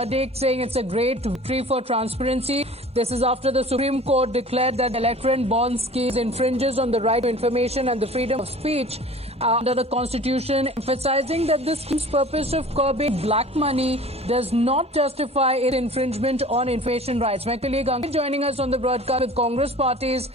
verdict saying it's a great victory for transparency. This is after the Supreme Court declared that the electoral bond scheme infringes on the right to information and the freedom of speech under the Constitution, emphasizing that the scheme's purpose of curbing black money does not justify its infringement on information rights. My colleague Ankit joining us on the broadcast with Congress Party's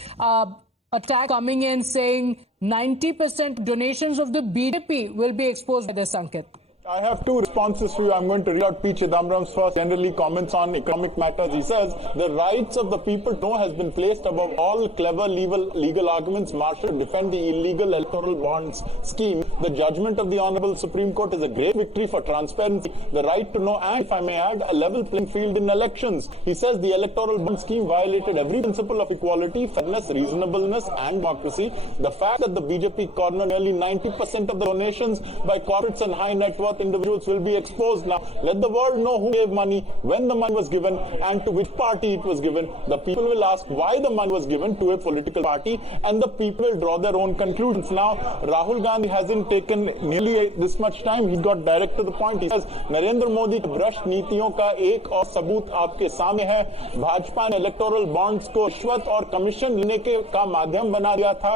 attack coming in saying 90% donations of the BJP will be exposed by this, Ankit. I have two responses to you. I'm going to read out P. Chidambaram's first, generally comments on economic matters. He says, the rights of the people to know has been placed above all clever legal arguments marshaled to defend the illegal electoral bonds scheme. The judgment of the Honorable Supreme Court is a great victory for transparency, the right to know, and, if I may add, a level playing field in elections. He says the electoral bond scheme violated every principle of equality, fairness, reasonableness, and democracy. The fact that the BJP cornered nearly 90% of the donations by corporates and high net worth individuals will be exposed now. Let the world know who gave money, when the money was given, and to which party it was given. The people will ask why the money was given to a political party, and the people will draw their own conclusions. Now, Rahul Gandhi hasn't taken nearly this much time. He got direct to the point. He says, Narendra Modi की भ्रष्ट नीतियों का एक और सबूत आपके सामने है. भाजपा ने इलेक्टोरल बॉन्ड्स को रिश्वत और कमीशन लेने का माध्यम बना दिया था.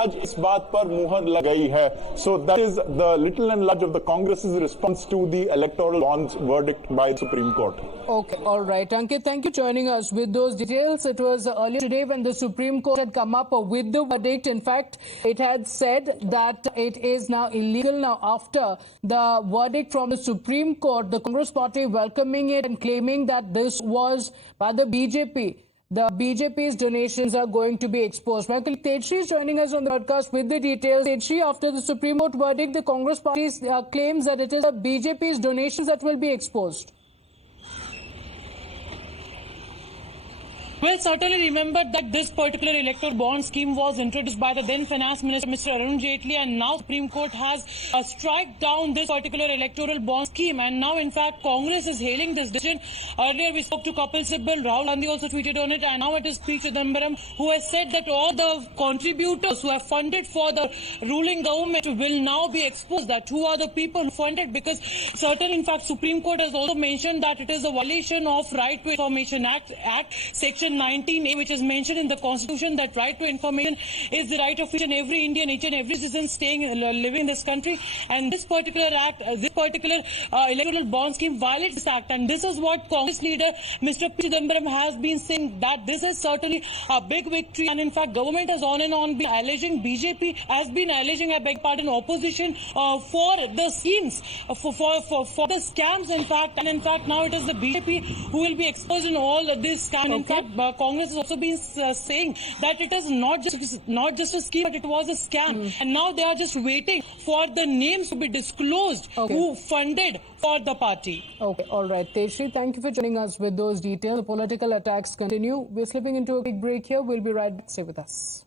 आज इस बात पर मुहर लग गई है. So that is the little and large of the Congress's response to the electoral bonds verdict by the Supreme Court. Okay, all right. Ankit, thank you for joining us with those details. It was earlier today when the Supreme Court had come up with the verdict. In fact, it had said that it is now illegal. Now, after the verdict from the Supreme Court, the Congress Party welcoming it and claiming that this was by the BJP. The BJP's donations are going to be exposed. My colleague Tejshri is joining us on the broadcast with the details. Tejshri, after the Supreme Court verdict, the Congress Party claims that it is the BJP's donations that will be exposed. Well, certainly remember that this particular electoral bond scheme was introduced by the then Finance Minister, Mr. Arun Jaitley, and now Supreme Court has struck down this particular electoral bond scheme. And now, in fact, Congress is hailing this decision. Earlier, we spoke to Kapil Sibal, Rahul Gandhi also tweeted on it, and now it is P. Chidambaram who has said that all the contributors who have funded for the ruling government will now be exposed. That who are the people who funded, because certainly, in fact, Supreme Court has also mentioned that it is a violation of Right to Information Act Section 19A, which is mentioned in the Constitution, that right to information is the right of each and every Indian, each and every citizen living in this country. And this particular act, this particular electoral bond scheme violates this act. And this is what Congress leader Mr. P. Chidambaram has been saying, that this is certainly a big victory. And in fact, government has on and on been alleging, BJP has been alleging, I beg pardon, opposition for the schemes, for the scams, in fact. And in fact, now it is the BJP who will be exposed in all this scam. Okay. In fact, Congress has also been saying that it is not just a scheme, but it was a scam. And now they are just waiting for the names to be disclosed who funded for the party. Okay, all right. Tejshri, thank you for joining us with those details. The political attacks continue. We're slipping into a quick break here. We'll be right back. Stay with us.